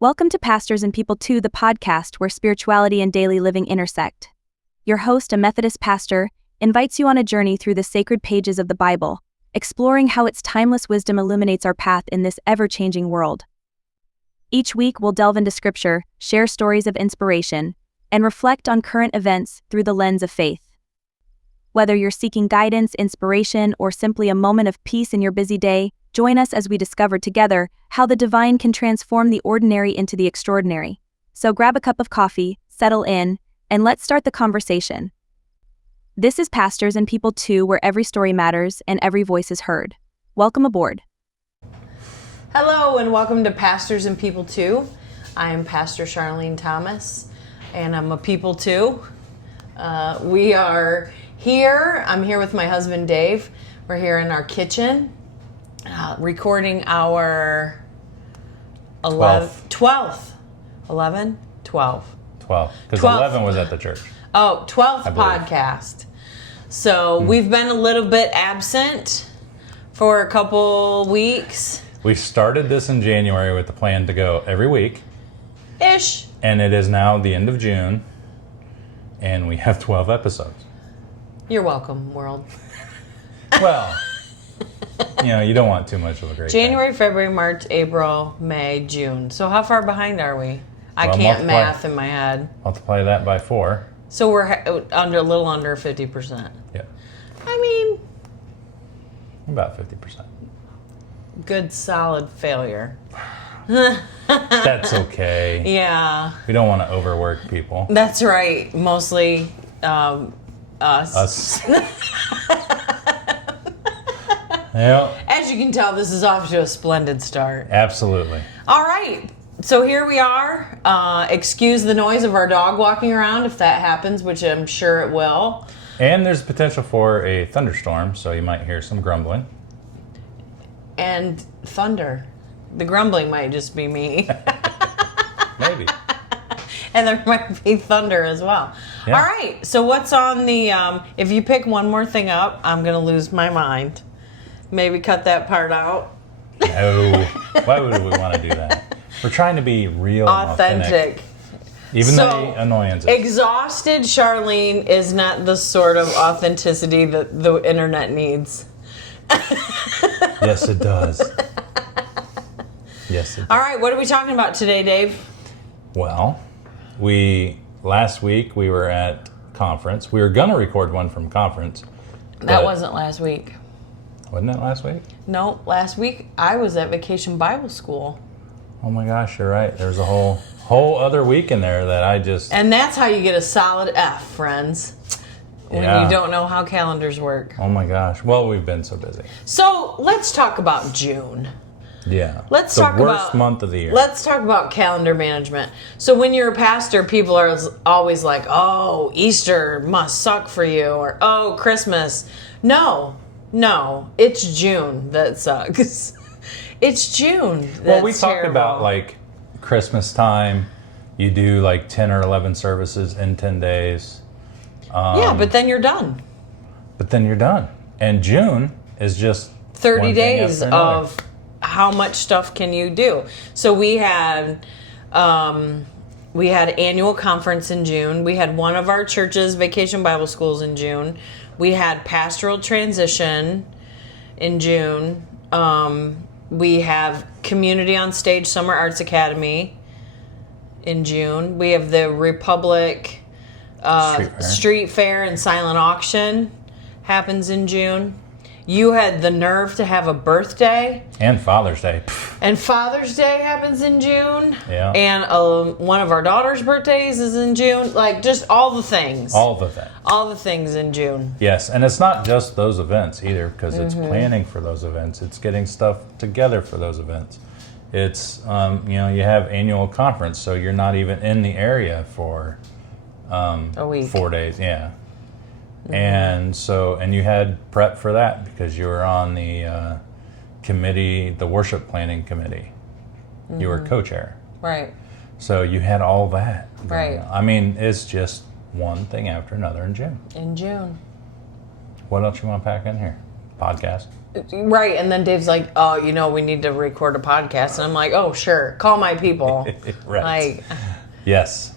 Welcome to Pastors and People 2, the podcast where spirituality and daily living intersect. Your host, a Methodist pastor, invites you on a journey through the sacred pages of the Bible, exploring how its timeless wisdom illuminates our path in this ever-changing world. Each week, we'll delve into Scripture, share stories of inspiration, and reflect on current events through the lens of faith. Whether you're seeking guidance, inspiration, or simply a moment of peace in your busy day, join us as we discover together how the divine can transform the ordinary into the extraordinary. So grab a cup of coffee, settle in, and let's start the conversation. This is Pastors and People 2, where every story matters and every voice is heard. Welcome aboard. Hello and welcome to Pastors and People 2. I am Pastor Charlene Thomas and I'm a People 2. We are here. I'm here with my husband Dave. We're here in our kitchen recording our 12th. 12. Because 11 was at the church. Oh, 12th podcast. So we've been a little bit absent for a couple weeks. We started this in January with the plan to go every week. Ish. And it is now the end of June. And we have 12 episodes. You're welcome, world. Well, you don't want too much of a great January, time. February, March, April, May, June. So how far behind are we? I can't math in my head. Multiply that by 4. So we're a little under 50%. Yeah. I mean, about 50%. Good solid failure. That's okay. Yeah. We don't want to overwork people. That's right. Mostly us. Yep. As you can tell, this is off to a splendid start. Absolutely. All right. So here we are. Excuse the noise of our dog walking around if that happens, which I'm sure it will. And there's potential for a thunderstorm, so you might hear some grumbling. And thunder. The grumbling might just be me. Maybe. And there might be thunder as well. Yeah. All right. So what's on the... if you pick one more thing up, I'm going to lose my mind. Maybe cut that part out. No. Why would we want to do that? We're trying to be real authentic. Even the annoyances. Exhausted Charlene is not the sort of authenticity that the internet needs. Yes, it does. Yes, it does. All right, what are we talking about today, Dave? Well, last week we were at conference. We were going to record one from conference. That wasn't last week. Wasn't that last week? No, last week I was at Vacation Bible School. Oh my gosh, you're right. There's a whole other week in there that I just... And that's how you get a solid F, friends. When you don't know how calendars work. Oh my gosh. Well, we've been so busy. So let's talk about June. Yeah. Let's talk about the worst month of the year. Let's talk about calendar management. So when you're a pastor, people are always like, "Oh, Easter must suck for you," or "Oh, Christmas." No, it's June that sucks. It's June. Well, we talked about like Christmas time. You do like 10 or 11 services in 10 days. Yeah, but then you're done. And June is just 30 days of how much stuff can you do. So we had annual conference in June. We had one of our church's Vacation Bible Schools in June. We had pastoral transition in June. We have Community on Stage Summer Arts Academy in June. We have the Republic Street Fair and Silent Auction happens in June. You had the nerve to have a birthday. And Father's Day. And Father's Day happens in June. Yeah. And one of our daughter's birthdays is in June. Like, just all the things. All the things. All the things in June. Yes, and it's not just those events either, because it's planning for those events. It's getting stuff together for those events. It's, you have annual conference, so you're not even in the area for a week. 4 days, yeah. And you had prep for that because you were on the committee, the worship planning committee. You were co-chair. Right. So you had all that. Right. I mean, it's just one thing after another in June. In June. What else you want to pack in here? Podcast? Right, and then Dave's like, oh, we need to record a podcast. And I'm like, oh, sure, call my people. Right. Yes.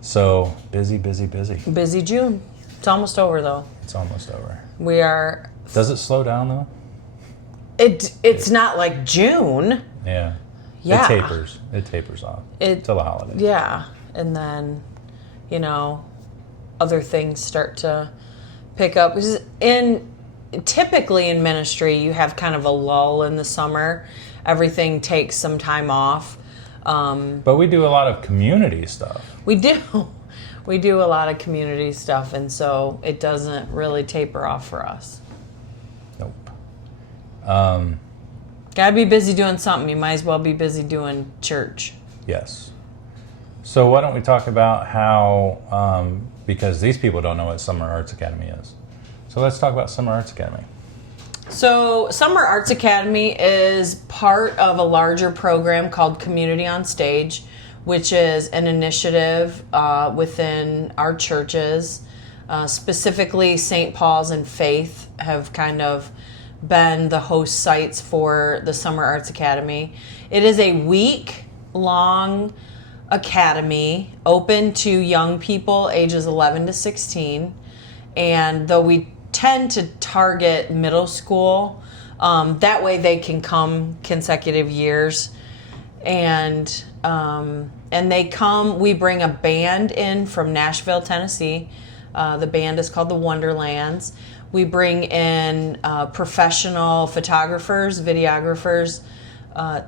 So, busy. Busy June. It's almost over, though. It's almost over. We are... Does it slow down, though? It's not like June. Yeah. Yeah. It tapers off till the holidays. Yeah. And then, other things start to pick up. Typically in ministry, you have kind of a lull in the summer. Everything takes some time off. But we do a lot of community stuff. We do. We do a lot of community stuff, and so it doesn't really taper off for us. Nope. Gotta be busy doing something. You might as well be busy doing church. Yes. So why don't we talk about how, because these people don't know what Summer Arts Academy is. So let's talk about Summer Arts Academy. So Summer Arts Academy is part of a larger program called Community on Stage, which is an initiative within our churches. Specifically, St. Paul's and Faith have kind of been the host sites for the Summer Arts Academy. It is a week-long academy open to young people ages 11 to 16. And though we tend to target middle school, that way they can come consecutive years. And they come, we bring a band in from Nashville, Tennessee. The band is called the Wonderlands. We bring in professional photographers, videographers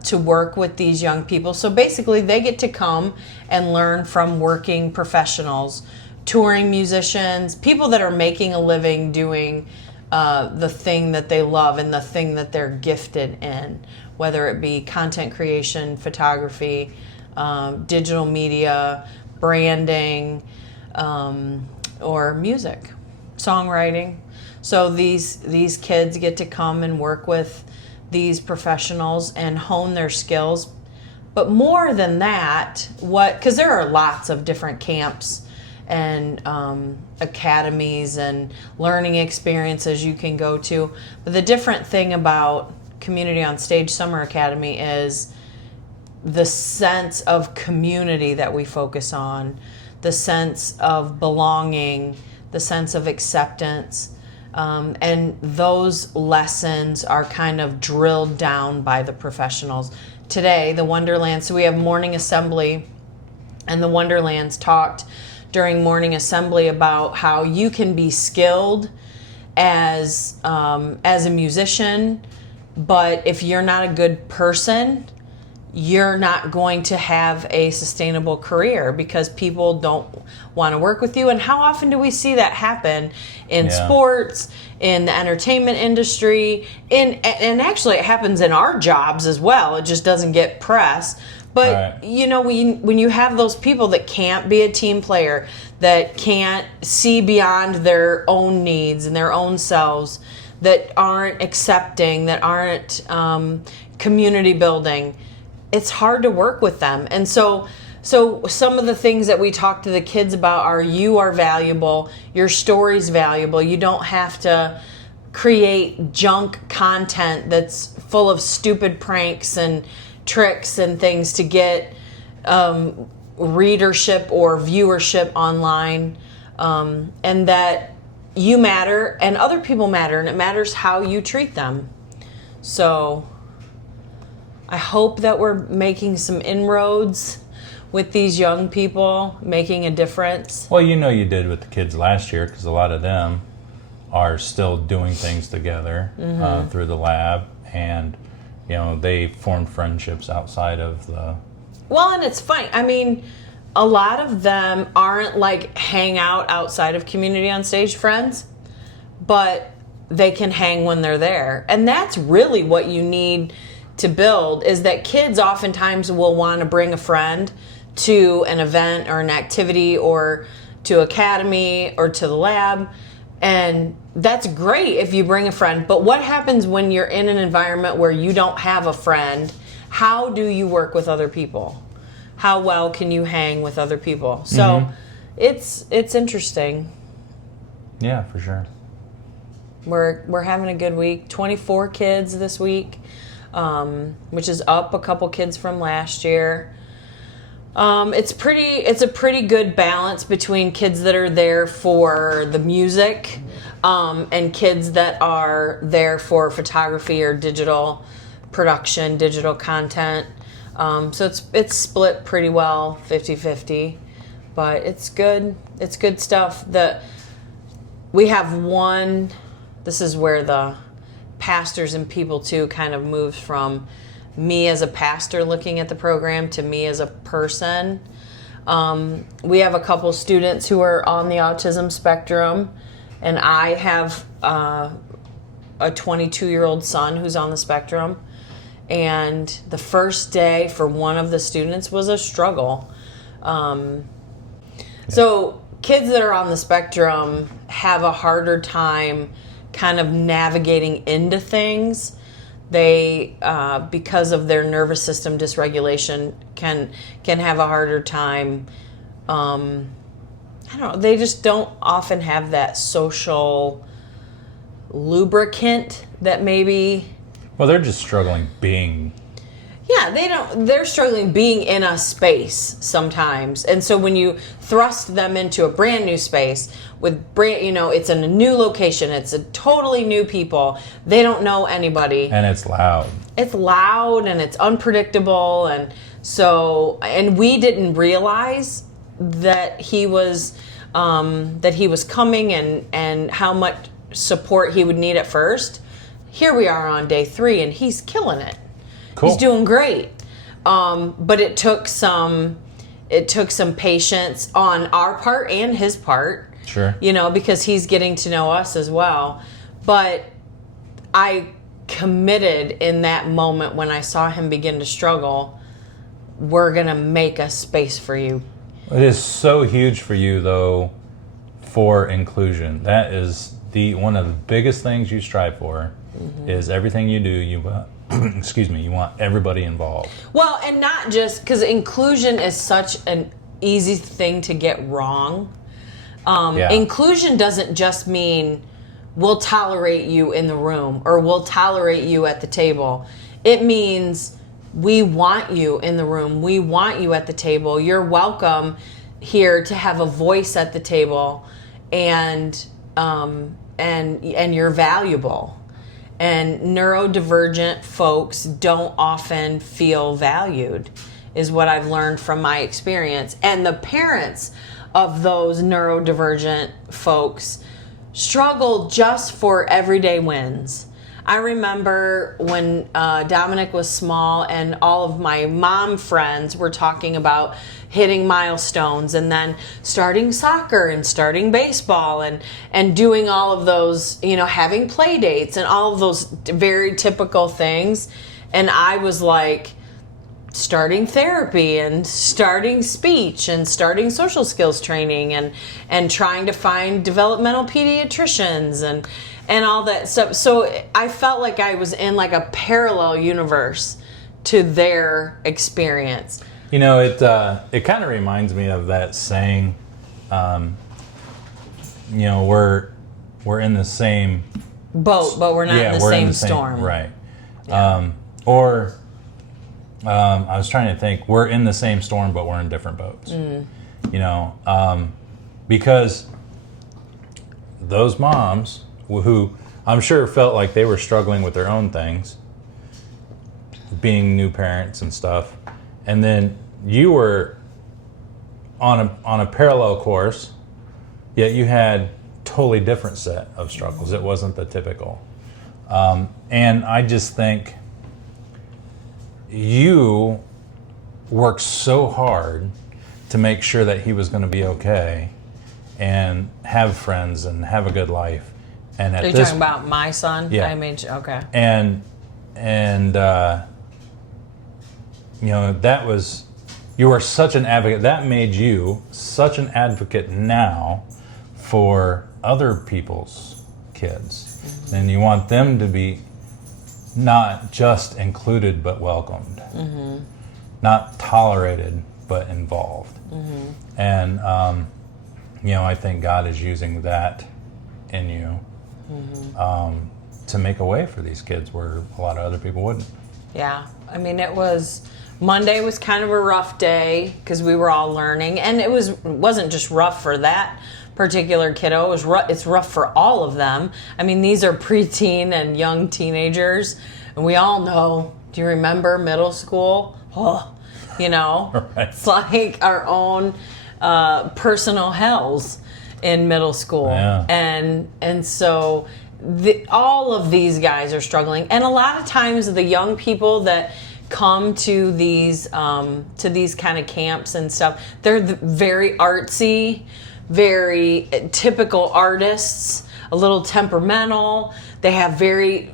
to work with these young people. So basically they get to come and learn from working professionals, touring musicians, people that are making a living doing the thing that they love and the thing that they're gifted in, whether it be content creation, photography, digital media, branding, or music, songwriting. So these kids get to come and work with these professionals and hone their skills. But more than that, because there are lots of different camps and academies and learning experiences you can go to. But the different thing about Community on Stage Summer Academy is the sense of community that we focus on, the sense of belonging, the sense of acceptance. And those lessons are kind of drilled down by the professionals. Today, the Wonderlands, so we have morning assembly, and the Wonderlands talked during morning assembly about how you can be skilled as a musician, but if you're not a good person, you're not going to have a sustainable career because people don't want to work with you. And how often do we see that happen in sports, in the entertainment industry, and actually it happens in our jobs as well. It just doesn't get press. But, when you have those people that can't be a team player, that can't see beyond their own needs and their own selves, that aren't accepting, that aren't community building, it's hard to work with them. And so some of the things that we talk to the kids about are you are valuable, your story's valuable. You don't have to create junk content that's full of stupid pranks and tricks and things to get readership or viewership online, and that you matter and other people matter, and it matters how you treat them. So I hope that we're making some inroads with these young people, making a difference. Well, you did with the kids last year, because a lot of them are still doing things together through the lab, and they formed friendships outside of the... Well, and it's fun. I mean, a lot of them aren't like hang out outside of Community on Stage friends, but they can hang when they're there. And that's really what you need to build, is that kids oftentimes will want to bring a friend to an event or an activity or to academy or to the lab. And that's great if you bring a friend. But what happens when you're in an environment where you don't have a friend? How do you work with other people? How well can you hang with other people? So it's interesting. Yeah, for sure. we're having a good week. 24 kids this week, which is up a couple kids from last year. It's a pretty good balance between kids that are there for the music, and kids that are there for photography or digital production, digital content. So it's split pretty well, 50-50, but it's good. It's good stuff. We have one. This is where the pastors and people too kind of moves from me as a pastor looking at the program to me as a person. We have a couple students who are on the autism spectrum, and I have a 22-year-old son who's on the spectrum. And the first day for one of the students was a struggle. So kids that are on the spectrum have a harder time kind of navigating into things. They, because of their nervous system dysregulation, can have a harder time. I don't know. They just don't often have that social lubricant that maybe. Well, they're just struggling being. Yeah, they're struggling being in a space sometimes. And so when you thrust them into a brand new space with it's in a new location, it's a totally new people. They don't know anybody. And it's loud. It's loud and it's unpredictable, and we didn't realize that he was coming and how much support he would need at first. Here we are on day 3 and he's killing it. Cool. He's doing great. But it took some patience on our part and his part. Sure. Because he's getting to know us as well. But I committed in that moment when I saw him begin to struggle, we're going to make a space for you. It is so huge for you, though, for inclusion. That is one of the biggest things you strive for. Mm-hmm. Is everything you do, you want everybody involved. Well, and not just because inclusion is such an easy thing to get wrong. Inclusion doesn't just mean we'll tolerate you in the room or we'll tolerate you at the table. It means we want you in the room. We want you at the table. You're welcome here to have a voice at the table, and you're valuable. And neurodivergent folks don't often feel valued, is what I've learned from my experience. And the parents of those neurodivergent folks struggle just for everyday wins. I remember when Dominic was small and all of my mom friends were talking about hitting milestones and then starting soccer and starting baseball and doing all of those, having play dates and all of those very typical things. And I was like, starting therapy and starting speech and starting social skills training and trying to find developmental pediatricians and all that stuff. So I felt like I was in like a parallel universe to their experience. It kind of reminds me of that saying, we're in the same boat, but we're not in the same storm. Right. Yeah. I was trying to think, we're in the same storm, but we're in different boats. Because those moms who I'm sure felt like they were struggling with their own things, being new parents and stuff, and then you were on a parallel course, yet you had totally different set of struggles. It wasn't the typical. And I just think you worked so hard to make sure that he was going to be okay and have friends and have a good life. And Are you talking about my son? Yeah. Okay. And that was, you were such an advocate. That made you such an advocate now for other people's kids. Mm-hmm. And you want them to be not just included but welcomed. Mm-hmm. Not tolerated but involved. Mm-hmm. And I think God is using that in you to make a way for these kids where a lot of other people wouldn't. Yeah. I mean, Monday was kind of a rough day because we were all learning, and it wasn't just rough for that particular kiddo. It's rough for all of them. I mean, these are preteen and young teenagers, and we all know. Do you remember middle school? Oh, Right. It's like our own personal hells in middle school, Yeah. and so all of these guys are struggling, and a lot of times the young people that come to these kind of camps and stuff, they're very artsy, very typical artists, a little temperamental. They have very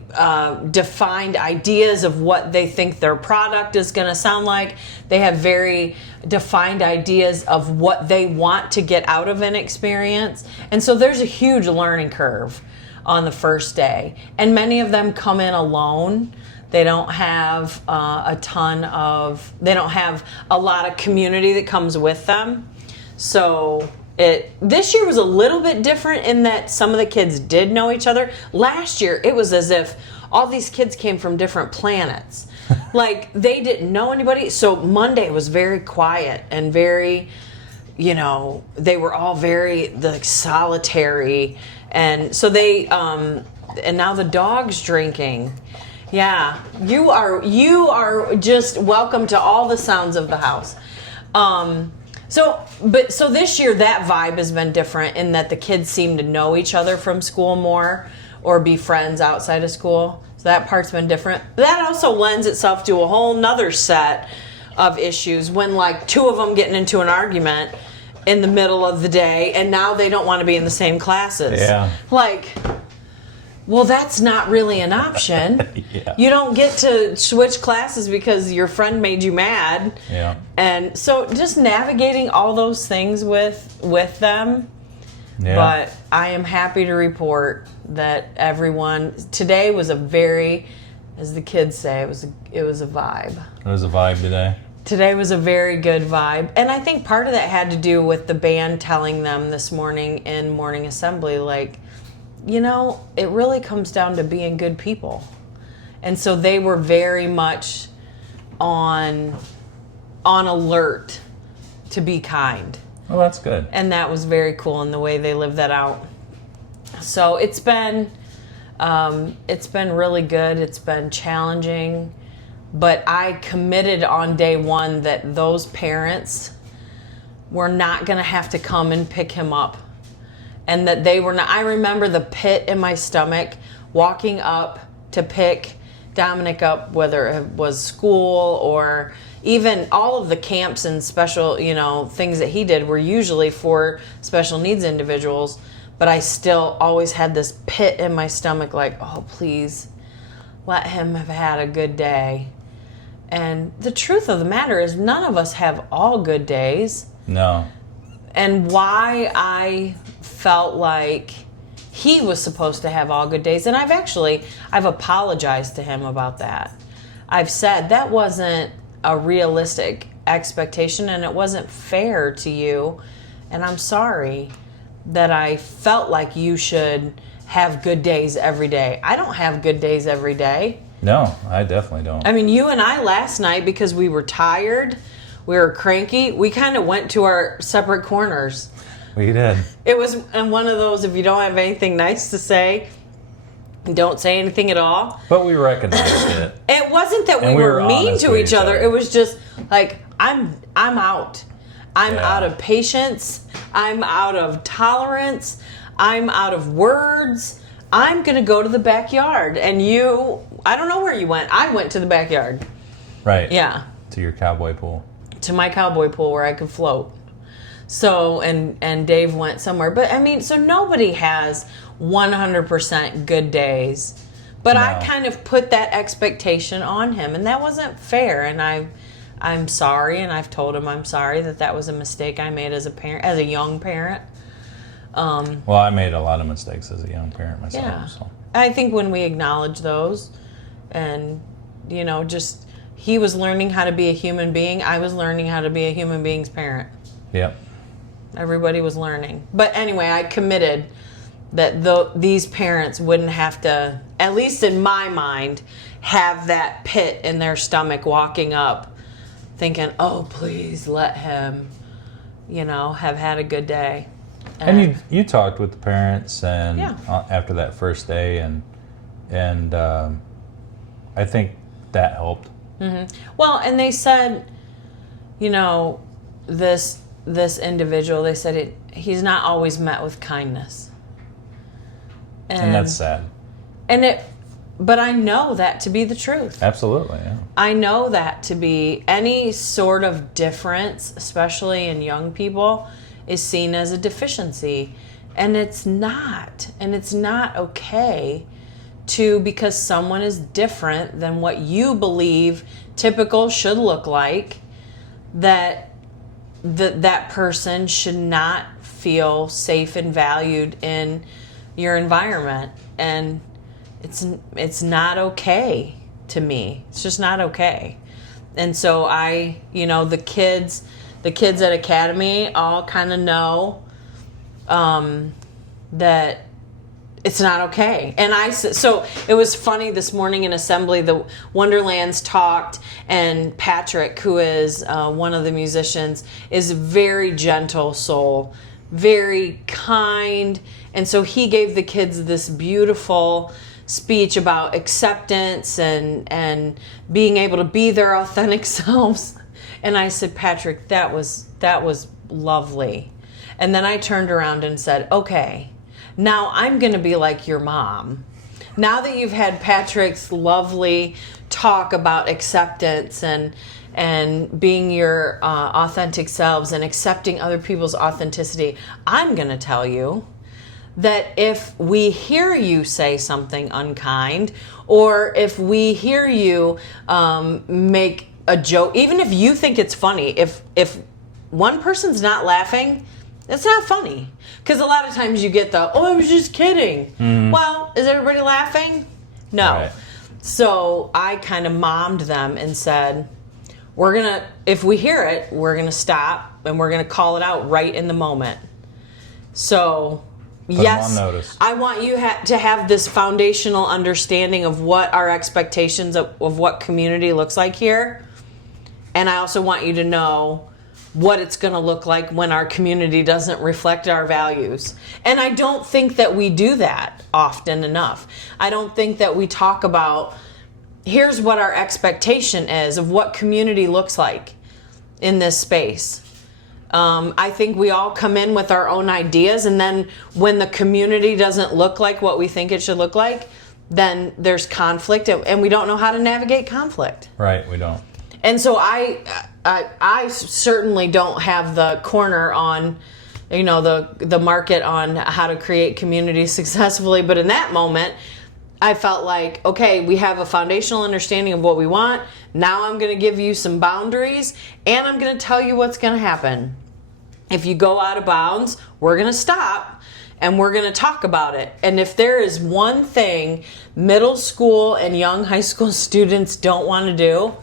defined ideas of what they think their product is going to sound like. They have very defined ideas of what they want to get out of an experience. And so there's a huge learning curve on the first day. And many of them come in alone. They don't have they don't have a lot of community that comes with them. So this year was a little bit different in that some of the kids did know each other. Last year, it was as if all these kids came from different planets. Like, they didn't know anybody. So Monday was very quiet and very, they were all very solitary. And so and now the dog's drinking. Yeah, you are just welcome to all the sounds of the house. So this year that vibe has been different in that the kids seem to know each other from school more or be friends outside of school. So that part's been different. That also lends itself to a whole nother set of issues when like two of them getting into an argument in the middle of the day and now they don't want to be in the same classes. Yeah. Like, well, that's not really an option. Yeah. You don't get to switch classes because your friend made you mad. Yeah. And so just navigating all those things with them. Yeah. But I am happy to report that today was a very, as the kids say, it was a vibe. It was a vibe today. Today was a very good vibe. And I think part of that had to do with the band telling them this morning in morning assembly, like, it really comes down to being good people. And so they were very much on alert to be kind. Well, that's good. And that was very cool in the way they lived that out. So it's been really good. It's been challenging. But I committed on day one that those parents were not going to have to come and pick him up. And that they were not. I remember the pit in my stomach walking up to pick Dominic up, whether it was school or even all of the camps and special, things that he did were usually for special needs individuals. But I still always had this pit in my stomach like, oh, please let him have had a good day. And the truth of the matter is none of us have all good days. No. And why I felt like he was supposed to have all good days. And I've apologized to him about that. I've said that wasn't a realistic expectation and it wasn't fair to you. And I'm sorry that I felt like you should have good days every day. I don't have good days every day. No, I definitely don't. I mean, you and I last night, because we were tired, we were cranky, we kind of went to our separate corners. We did. It was one of those, if you don't have anything nice to say, don't say anything at all. But we recognized it. It wasn't that we were mean to each other. It was just like, I'm out. I'm out of patience. I'm out of tolerance. I'm out of words. I'm going to go to the backyard. And I don't know where you went. I went to the backyard. Right. Yeah. To your cowboy pool. To my cowboy pool where I could float. So, and Dave went somewhere. But, I mean, so nobody has 100% good days. But no. I kind of put that expectation on him. And that wasn't fair. And I'm sorry. And I've told him I'm sorry that was a mistake I made as a parent, as a young parent. Well, I made a lot of mistakes as a young parent myself. Yeah. So. I think when we acknowledge those and, just he was learning how to be a human being. I was learning how to be a human being's parent. Yep. Everybody was learning. But anyway, I committed that these parents wouldn't have to, at least in my mind, have that pit in their stomach walking up thinking, oh, please let him, have had a good day. And you talked with the parents and Yeah. After that first day, and I think that helped. Well, and they said, this individual, they said he's not always met with kindness. And that's sad. But I know that to be the truth. Absolutely, yeah. I know that to be any sort of difference, especially in young people, is seen as a deficiency. And it's not. And it's not okay because someone is different than what you believe typical should look like, that person should not feel safe and valued in your environment. And it's not okay to me. It's just not okay. And so the kids at Academy all kind of know that it's not okay. And so it was funny this morning in assembly, the Wonderlands talked, and Patrick, who is one of the musicians, is a very gentle soul, very kind. And so he gave the kids this beautiful speech about acceptance and being able to be their authentic selves. And I said, Patrick, that was lovely. And then I turned around and said, okay, now I'm going to be like your mom. Now that you've had Patrick's lovely talk about acceptance and being your authentic selves and accepting other people's authenticity, I'm going to tell you that if we hear you say something unkind, or if we hear you make a joke, even if you think it's funny, if one person's not laughing, it's not funny. Because a lot of times you get I was just kidding. Mm. Well, is everybody laughing? No. Right. So I kind of mommed them and said, if we hear it, we're going to stop and we're going to call it out right in the moment. So yes, I want you to have this foundational understanding of what our expectations of what community looks like here. And I also want you to know what it's going to look like when our community doesn't reflect our values. And I don't think that we do that often enough. I don't think that we talk about, here's what our expectation is of what community looks like in this space. I think we all come in with our own ideas, and then when the community doesn't look like what we think it should look like, then there's conflict, and we don't know how to navigate conflict. Right, we don't. And so I certainly don't have the corner on, the market on how to create community successfully. But in that moment, I felt like, okay, we have a foundational understanding of what we want. Now I'm going to give you some boundaries, and I'm going to tell you what's going to happen. If you go out of bounds, we're going to stop, and we're going to talk about it. And if there is one thing middle school and young high school students don't want to do,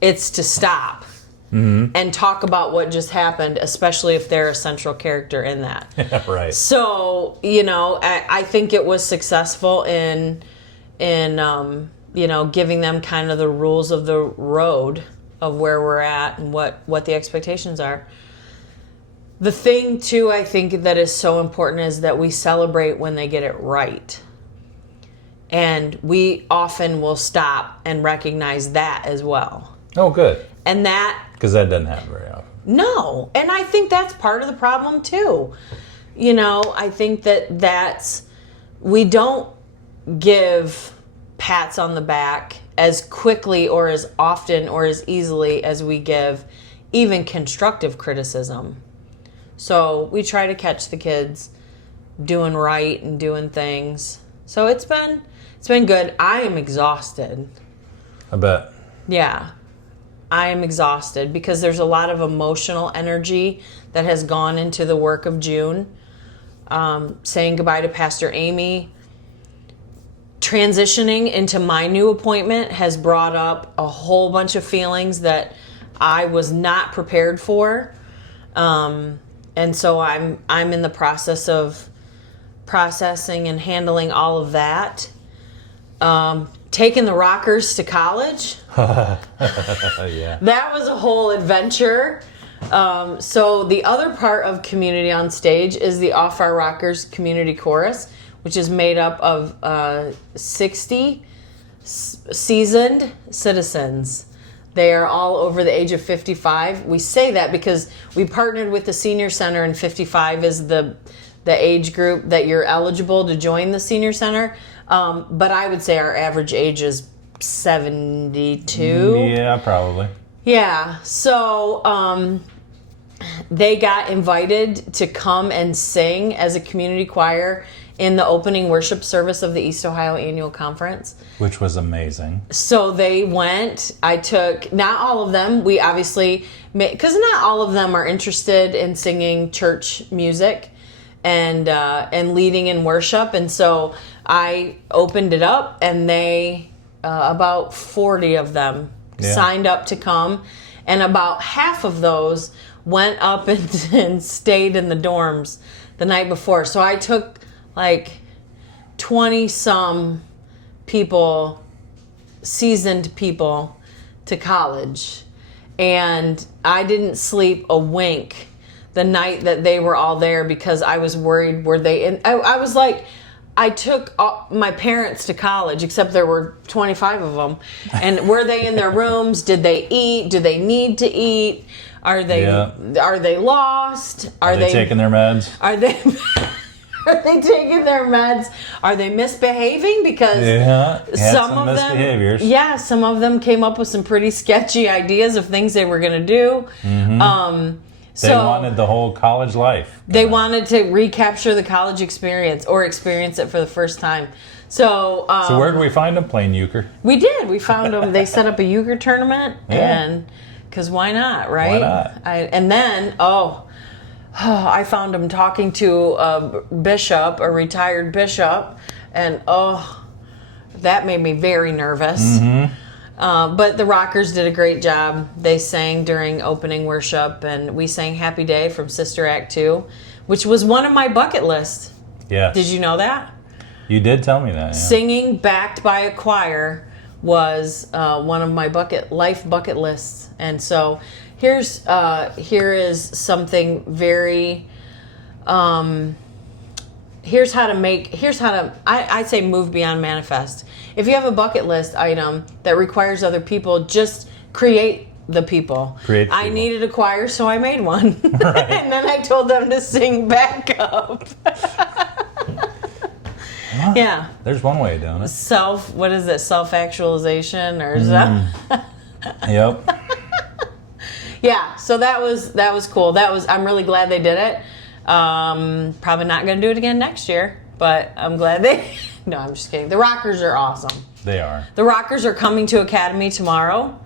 it's to stop and talk about what just happened, especially if they're a central character in that. Yeah, right. So, I think it was successful in giving them kind of the rules of the road of where we're at and what the expectations are. The thing, too, I think that is so important is that we celebrate when they get it right. And we often will stop and recognize that as well. Oh, good. And that... Because that doesn't happen very often. No. And I think that's part of the problem, too. I think that's... We don't give pats on the back as quickly or as often or as easily as we give even constructive criticism. So we try to catch the kids doing right and doing things. So it's been good. I am exhausted. I bet. Yeah. I am exhausted because there's a lot of emotional energy that has gone into the work of June. Saying goodbye to Pastor Amy. Transitioning into my new appointment has brought up a whole bunch of feelings that I was not prepared for. And so I'm in the process of processing and handling all of that. Taking the rockers to college. Yeah. That was a whole adventure. So the other part of Community on Stage is the Off Our Rockers Community Chorus, which is made up of 60 seasoned citizens. They are all over the age of 55. We say that because we partnered with the Senior Center, and 55 is the age group that you're eligible to join the Senior Center. But I would say our average age is 72. Yeah, probably. Yeah. So they got invited to come and sing as a community choir in the opening worship service of the East Ohio Annual Conference. Which was amazing. So they went. I took, not all of them. We obviously, because not all of them are interested in singing church music and leading in worship. And so I opened it up, and they, about 40 of them signed up to come. And about half of those went up and stayed in the dorms the night before. So I took like 20 some people, seasoned people, to college. And I didn't sleep a wink the night that they were all there because I was worried, were they in? I was like, I took my parents to college, except there were 25 of them. And were they in their rooms? Did they eat? Do they need to eat? Are they lost? Are they taking their meds? Are they taking their meds? Are they misbehaving? Because some of misbehaviors. Some of them came up with some pretty sketchy ideas of things they were going to do. Mm-hmm. They wanted the whole college life. They wanted to recapture the college experience or experience it for the first time. So where did we find them playing euchre? We did. We found them. They set up a euchre tournament, and because why not, right? Why not? And then I found them talking to a bishop, a retired bishop, and that made me very nervous. Mm-hmm. But the Rockers did a great job. They sang during opening worship, and we sang Happy Day from Sister Act 2, which was one of my bucket lists. Yes. Did you know that? You did tell me that, yeah. Singing backed by a choir was one of my life bucket lists. And so here is something very... Here's how to I say move beyond manifest. If you have a bucket list item that requires other people, just create the people. I needed a choir, so I made one. Right. And then I told them to sing backup. Well, yeah. There's one way of doing it. Self-actualization or something? Yep. Yeah, so that was cool. I'm really glad they did it. Probably not going to do it again next year, but I'm glad no, I'm just kidding. The Rockers are awesome. They are. The Rockers are coming to Academy tomorrow.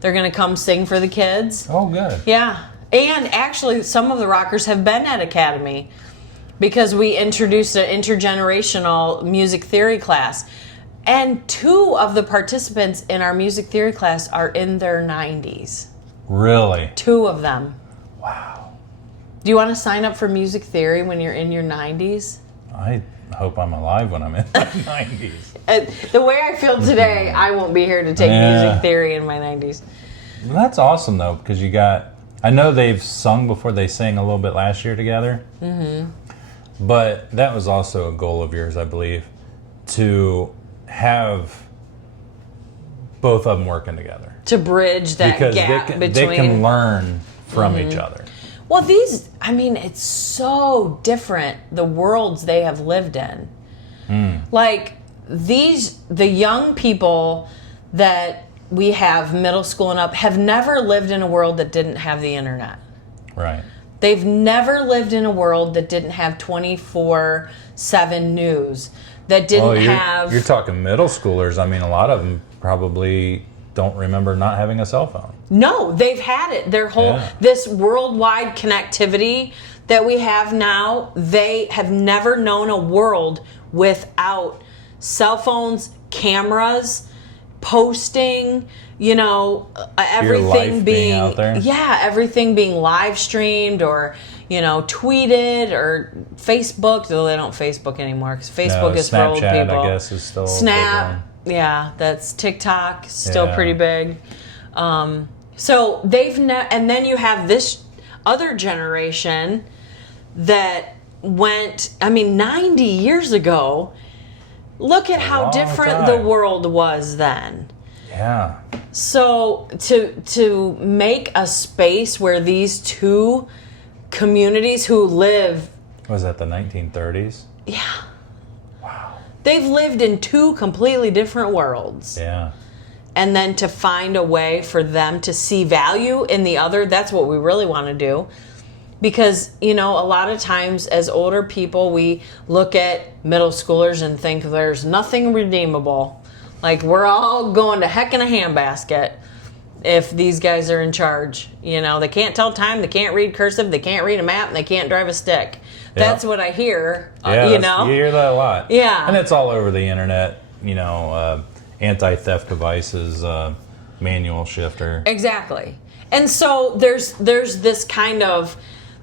They're going to come sing for the kids. Oh, good. Yeah. And actually, some of the Rockers have been at Academy because we introduced an intergenerational music theory class. And 2 of the participants in our music theory class are in their 90s. Really? 2 of them. Wow. Do you want to sign up for music theory when you're in your 90s? I hope I'm alive when I'm in my 90s. The way I feel today, I won't be here to take music theory in my 90s. Well, that's awesome, though, because I know they've sung before they sang a little bit last year together. Mm-hmm. But that was also a goal of yours, I believe, to have both of them working together. To bridge that gap between... They can learn from each other. Well, it's so different, the worlds they have lived in. Like, the young people that we have, middle school and up, have never lived in a world that didn't have the internet. Right. They've never lived in a world that didn't have 24/7 news, that didn't have... You're talking middle schoolers. I mean, a lot of them probably don't remember not having a cell phone. No, they've had it. Their whole, this worldwide connectivity that we have now, they have never known a world without cell phones, cameras, posting, everything life being out there. Yeah, everything being live streamed or, tweeted or Facebooked, though they don't Facebook anymore because Facebook is for old people. Snapchat, I guess, is still Snap, yeah, that's TikTok, still pretty big. So and then you have this other generation that went, 90 years ago. Look at how different the world was then. Yeah. So to make a space where these two communities who live... Was that the 1930s? Yeah. Wow. They've lived in two completely different worlds. Yeah. And then to find a way for them to see value in the other, that's what we really want to do. Because, a lot of times as older people, we look at middle schoolers and think there's nothing redeemable. Like, we're all going to heck in a handbasket if these guys are in charge. They can't tell time, they can't read cursive, they can't read a map, and they can't drive a stick. That's what I hear, You hear that a lot. Yeah. And it's all over the internet, anti-theft devices, manual shifter. Exactly. And so there's this kind of...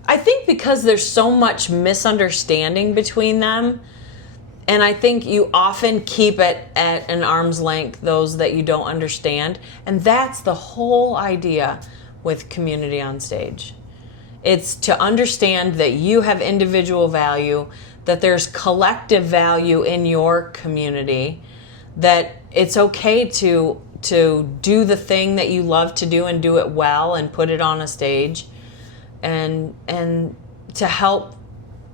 I think because there's so much misunderstanding between them, and I think you often keep it at an arm's length, those that you don't understand. And that's the whole idea with Community on Stage. It's to understand that you have individual value, that there's collective value in your community, that it's okay to do the thing that you love to do and do it well and put it on a stage. And to help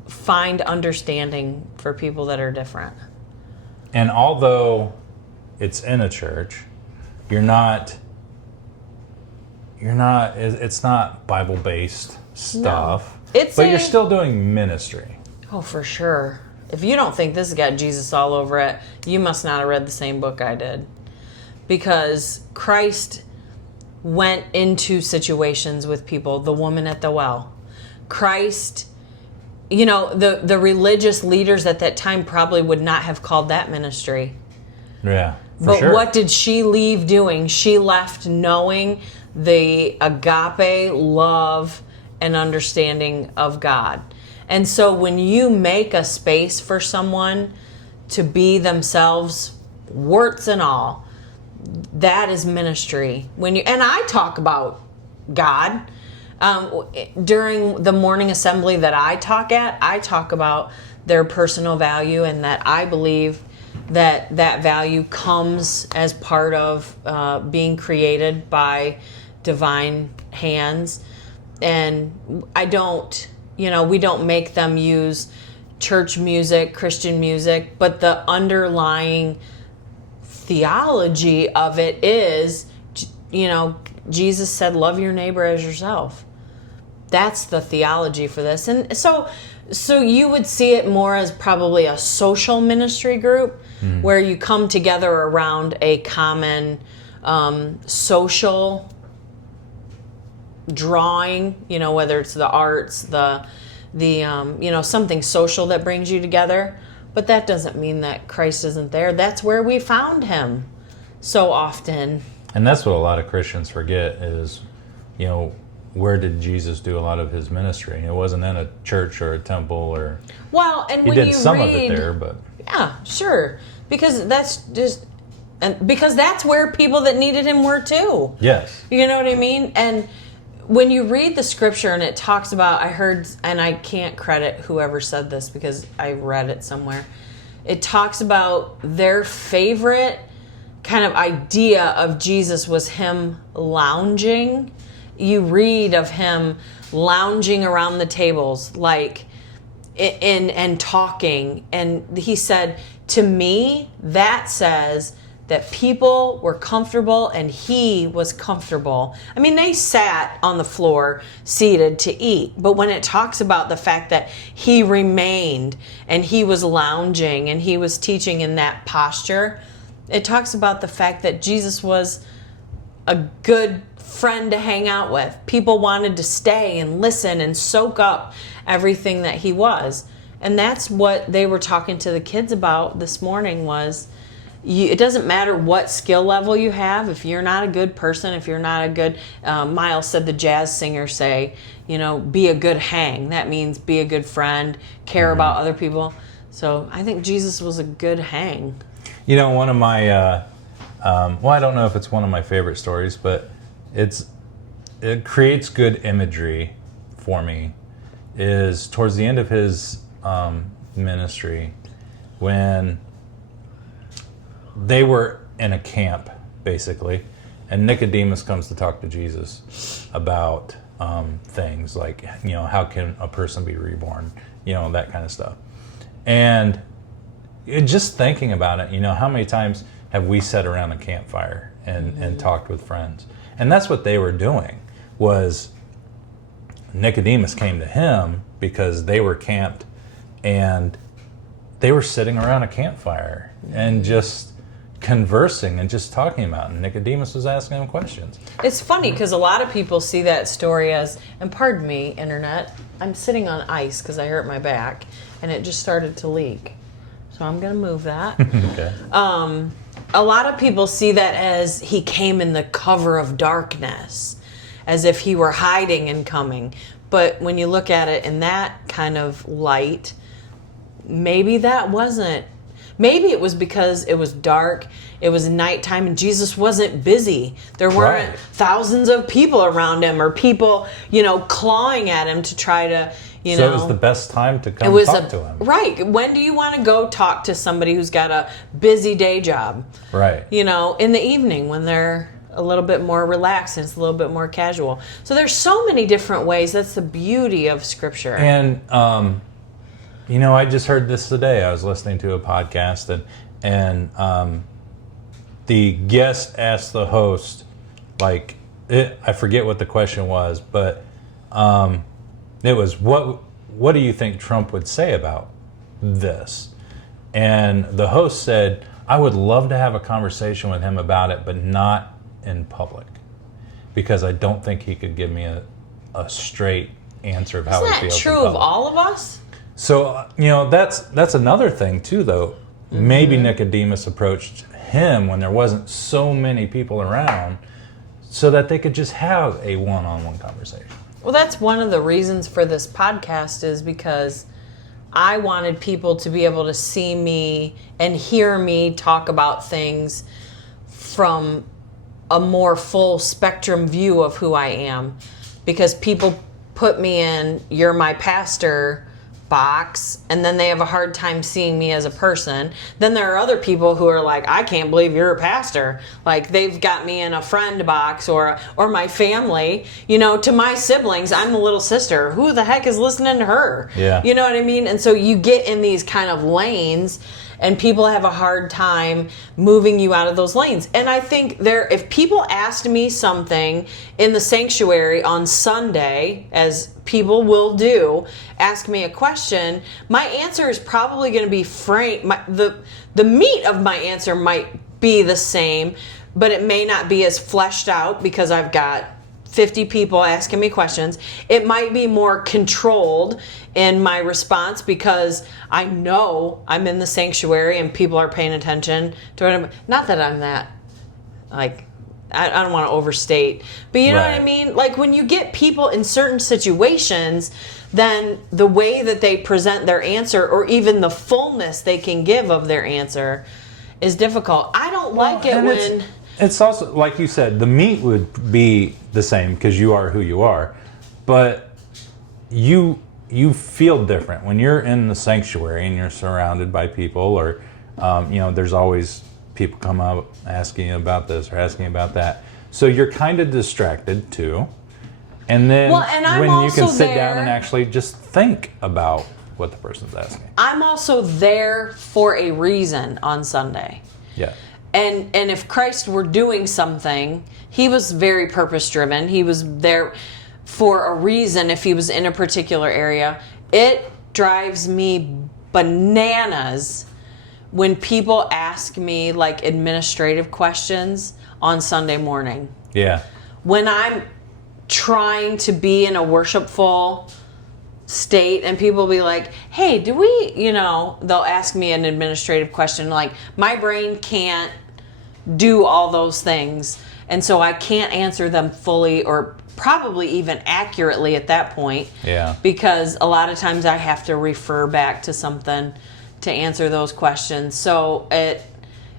find understanding for people that are different. And although it's in a church, it's not Bible-based stuff. No. But you're still doing ministry. Oh, for sure. If you don't think this has got Jesus all over it, you must not have read the same book I did. Because Christ went into situations with people, the woman at the well. Christ, the religious leaders at that time probably would not have called that ministry. Yeah, but sure. What did she leave doing? She left knowing the agape love and understanding of God. And so when you make a space for someone to be themselves, warts and all, that is ministry. And I talk about God during the morning assembly that I talk at. I talk about their personal value, and that I believe that value comes as part of being created by divine hands. And we don't make them use church music, Christian music, but the underlying theology of it is, Jesus said, love your neighbor as yourself. That's the theology for this. And so you would see it more as probably a social ministry group where you come together around a common social drawing, whether it's the arts, the something social that brings you together. But that doesn't mean that Christ isn't there. That's where we found him so often. And that's what a lot of Christians forget is, where did Jesus do a lot of his ministry? It wasn't in a church or a temple or... Well, and when he did you some read, of it there, but... Yeah, sure. Because that's where people that needed him were too. Yes. You know what I mean? And when you read the scripture and it talks about, I heard, and I can't credit whoever said this because I read it somewhere. It talks about their favorite kind of idea of Jesus was him lounging. You read of him lounging around the tables, like, and talking. And he said, to me, that says that people were comfortable and he was comfortable. I mean, they sat on the floor seated to eat, but when it talks about the fact that he remained and he was lounging and he was teaching in that posture, it talks about the fact that Jesus was a good friend to hang out with. People wanted to stay and listen and soak up everything that he was. And that's what they were talking to the kids about this morning was, it doesn't matter what skill level you have. If you're not a good person, if you're not a good, Miles said the jazz singers say, be a good hang. That means be a good friend, care about other people. So I think Jesus was a good hang. One of my, I don't know if it's one of my favorite stories, but it creates good imagery for me, is towards the end of his ministry, when they were in a camp, basically, and Nicodemus comes to talk to Jesus about things like, how can a person be reborn, that kind of stuff. And just thinking about it, how many times have we sat around a campfire and talked with friends? And that's what they were doing, was Nicodemus came to him because they were camped and they were sitting around a campfire and just conversing and just talking about it. And Nicodemus was asking him questions. It's funny because a lot of people see that story as, and pardon me, internet, I'm sitting on ice because I hurt my back and it just started to leak. So I'm going to move that. Okay. A lot of people see that as he came in the cover of darkness, as if he were hiding and coming. But when you look at it in that kind of light, maybe that wasn't. Maybe it was because it was dark, it was nighttime, and Jesus wasn't busy. There weren't thousands of people around him or people, clawing at him to try to, So it was the best time to come talk to him. Right. When do you want to go talk to somebody who's got a busy day job? Right. In the evening when they're a little bit more relaxed and it's a little bit more casual. So there's so many different ways. That's the beauty of Scripture. And, I just heard this today. I was listening to a podcast and the guest asked the host, I forget what the question was, but it was, what do you think Trump would say about this? And the host said, I would love to have a conversation with him about it, but not in public, because I don't think he could give me a straight answer of how he feels. Isn't that true of all of us? So, that's another thing too, though. Mm-hmm. Maybe Nicodemus approached him when there wasn't so many people around so that they could just have a one-on-one conversation. Well, that's one of the reasons for this podcast, is because I wanted people to be able to see me and hear me talk about things from a more full spectrum view of who I am. Because people put me in, you're my pastor box, and then they have a hard time seeing me as a person. Then there are other people who are like, I can't believe you're a pastor. Like, they've got me in a friend box or my family. To my siblings, I'm the little sister. Who the heck is listening to her? Yeah. You know what I mean? And so you get in these kind of lanes, and people have a hard time moving you out of those lanes. And I think if people asked me something in the sanctuary on Sunday, as people will do, ask me a question, my answer is probably going to be frank. The meat of my answer might be the same, but it may not be as fleshed out because I've got 50 people asking me questions. It might be more controlled in my response because I know I'm in the sanctuary and people are paying attention to it. Not that I'm that, I don't want to overstate, but you know what I mean? Like, when you get people in certain situations, then the way that they present their answer, or even the fullness they can give of their answer, is difficult. I don't like it when... It's also, like you said, the meat would be the same because you are who you are, but you feel different when you're in the sanctuary and you're surrounded by people, or there's always people come up asking you about this or asking about that. So you're kind of distracted too. And then when you can sit down and actually just think about what the person's asking. I'm also there for a reason on Sunday. Yeah. And if Christ were doing something, he was very purpose driven. He was there for a reason. If he was in a particular area, it drives me bananas when people ask me like administrative questions on Sunday morning. Yeah. When I'm trying to be in a worshipful state, and people will be like, hey, do we, they'll ask me an administrative question, like, my brain can't do all those things, and so I can't answer them fully or probably even accurately at that point. Yeah. Because a lot of times I have to refer back to something to answer those questions. So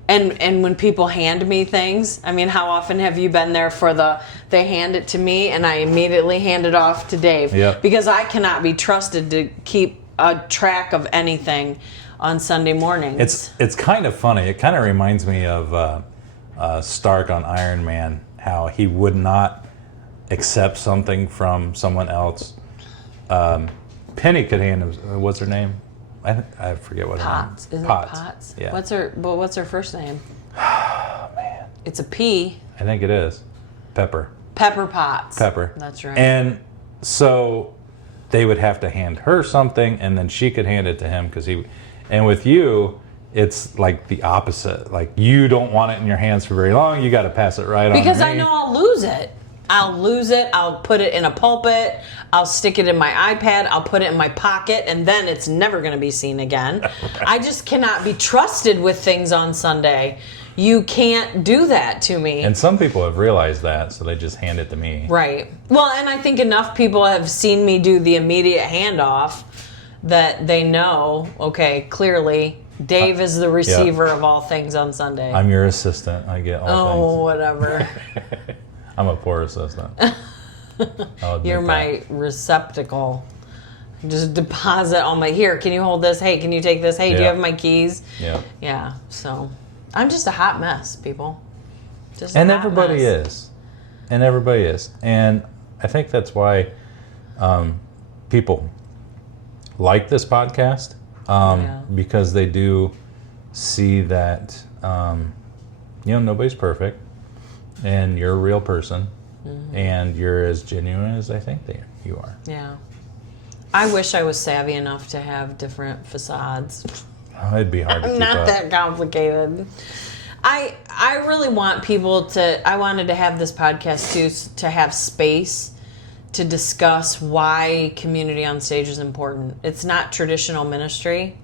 and when people hand me things, I mean, how often have you been there for they hand it to me and I immediately hand it off to Dave? Yep. Because I cannot be trusted to keep a track of anything on Sunday mornings. It's kind of funny. It kind of reminds me of Stark on Iron Man, how he would not accept something from someone else. Penny could hand him, what's her name? I forget what Potts. her name is. Isn't Potts. it Potts? Yeah. What's her first name? Oh, man. It's a P. I think it is. Pepper. Pepper Potts. Pepper. That's right. And so they would have to hand her something, and then she could hand it to him and with you, it's like the opposite. Like, you don't want it in your hands for very long. You got to pass it right on. Because I know I'll lose it. I'll put it in a pulpit. I'll stick it in my iPad. I'll put it in my pocket, and then it's never going to be seen again. Right. I just cannot be trusted with things on Sunday. You can't do that to me. And some people have realized that, so they just hand it to me. Right. Well, and I think enough people have seen me do the immediate handoff that they know, okay, clearly Dave is the receiver of all things on Sunday. I'm your assistant. I get all things. Oh, whatever. I'm a poor assistant. You're my receptacle. Just deposit all my, here, can you hold this? Hey, can you take this? Hey, do you have my keys? Yeah. Yeah, so I'm just a hot mess, people. Just and a hot everybody mess. is. And everybody is. And I think that's why people like this podcast, because they do see that, nobody's perfect. And you're a real person, and you're as genuine as I think that you are. Yeah. I wish I was savvy enough to have different facades. Oh, it'd be hard to keep Not up. that complicated. I really want people I wanted to have this podcast too, to have space to discuss why community on stage is important. It's not traditional ministry.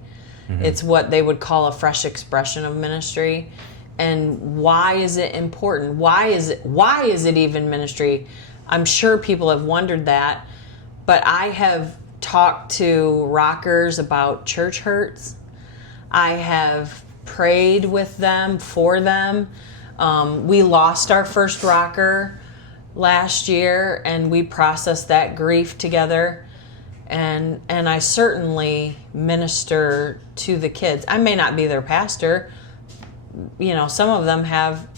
Mm-hmm. It's what they would call a fresh expression of ministry. And why is it important? Why is it even ministry? I'm sure people have wondered that, but I have talked to rockers about church hurts. I have prayed with them, for them. We lost our first rocker last year, and we processed that grief together. And I certainly minister to the kids. I may not be their pastor. Some of them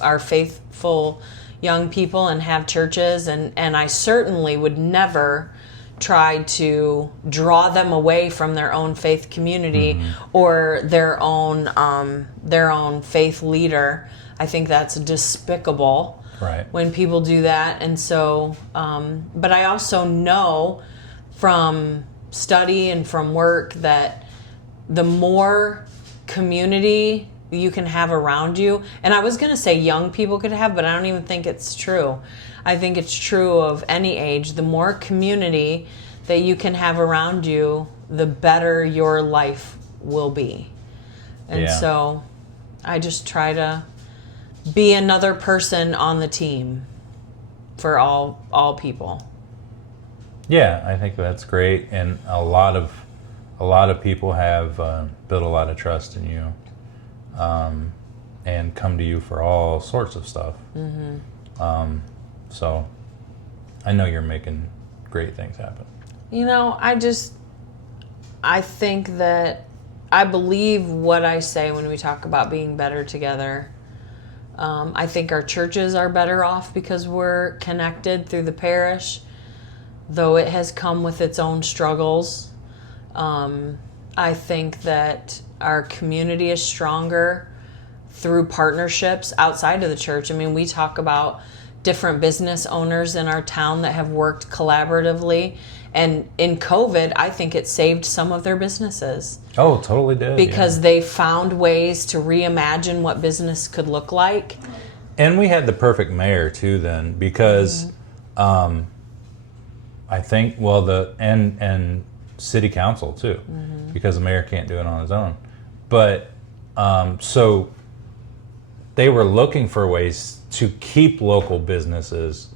are faithful young people and have churches, and I certainly would never try to draw them away from their own faith community or their own faith leader. I think that's despicable when people do that. And so, but I also know from study and from work that the more community you can have around you, and I was going to say young people could have, but I don't even think it's true. I think it's true of any age. The more community that you can have around you, the better your life will be. And so I just try to be another person on the team for all people. Yeah, I think that's great, and a lot of people have built a lot of trust in you. And come to you for all sorts of stuff. So I know you're making great things happen. I think that I believe what I say when we talk about being better together. I think our churches are better off because we're connected through the parish, though it has come with its own struggles. I think that our community is stronger through partnerships outside of the church. I mean, we talk about different business owners in our town that have worked collaboratively. And in COVID, I think it saved some of their businesses. Oh, totally did. Because they found ways to reimagine what business could look like. And we had the perfect mayor too then, because I think, and city council too, because the mayor can't do it on his own. But so they were looking for ways to keep local businesses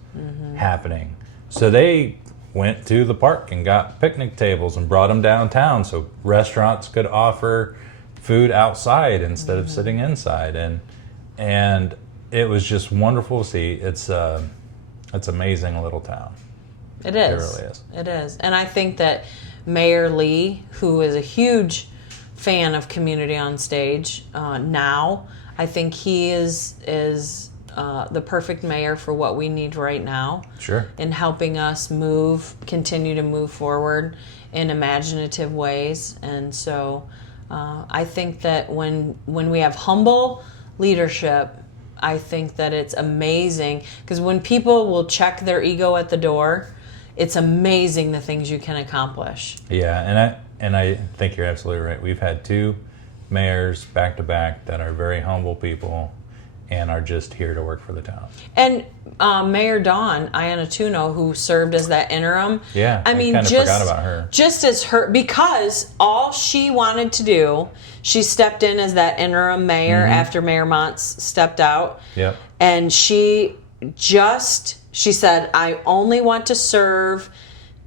happening. So they went to the park and got picnic tables and brought them downtown so restaurants could offer food outside instead of sitting inside. And it was just wonderful to see. It's amazing little town. It is. It really is. It is. And I think that Mayor Lee, who is a huge fan of Community on Stage now, I think he is the perfect mayor for what we need right now. Sure. In helping us continue to move forward in imaginative ways. And so I think that when we have humble leadership, I think that it's amazing, because when people will check their ego at the door, it's amazing the things you can accomplish. Yeah, and I think you're absolutely right. We've had 2 mayors back to back that are very humble people and are just here to work for the town. And Mayor Dawn Iannatuno, who served as that interim. Yeah, I mean, kind of forgot about her. Just as her, because all she wanted to do, she stepped in as that interim mayor after Mayor Montz stepped out. Yep. And she said, I only want to serve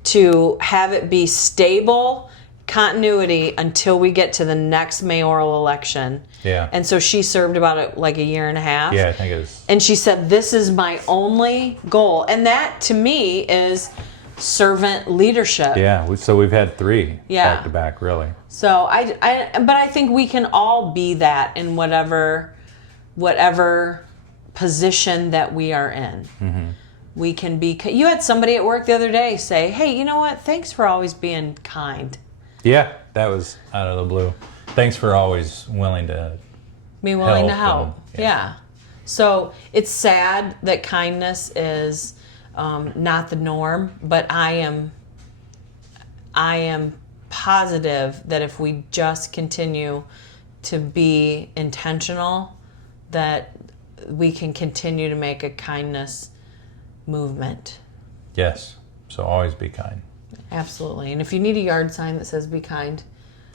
to have it be stable continuity until we get to the next mayoral election. Yeah. And so she served about like a year and a half. Yeah, I think it is. And she said, this is my only goal. And that to me is servant leadership. Yeah, so we've had 3 Yeah. back to back, really. So but I think we can all be that in whatever position that we are in. We can be. You had somebody at work the other day say, hey, you know what? Thanks for always being kind. Yeah, that was out of the blue. Thanks for always willing to Be willing to help. help. Yeah. So it's sad that kindness is not the norm, but I am positive that if we just continue to be intentional, that we can continue to make a kindness movement. Yes, so always be kind. Absolutely. And if you need a yard sign that says be kind,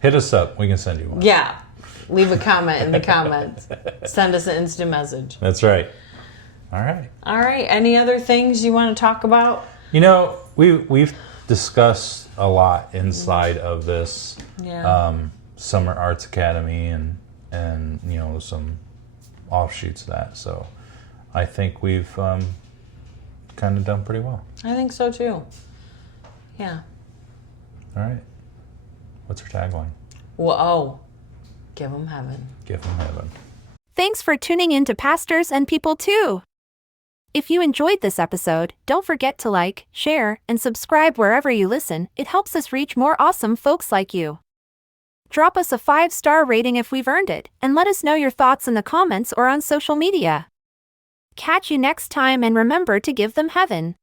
hit us up. We can send you one. yeah, leave a comment in the comments. Send us an instant message. That's right. All right. All right. Any other things you want to talk about? You know, we've discussed a lot inside of this Summer Arts Academy and you know, some offshoots of that. So I think we've kind of done pretty well. I think so too. Yeah. All right. What's our tagline? Whoa. Give them heaven. Give them heaven. Thanks for tuning in to Pastors and People Too. If you enjoyed this episode, don't forget to like, share, and subscribe wherever you listen. It helps us reach more awesome folks like you. Drop us a 5-star rating if we've earned it, and let us know your thoughts in the comments or on social media. Catch you next time, and remember to give them heaven.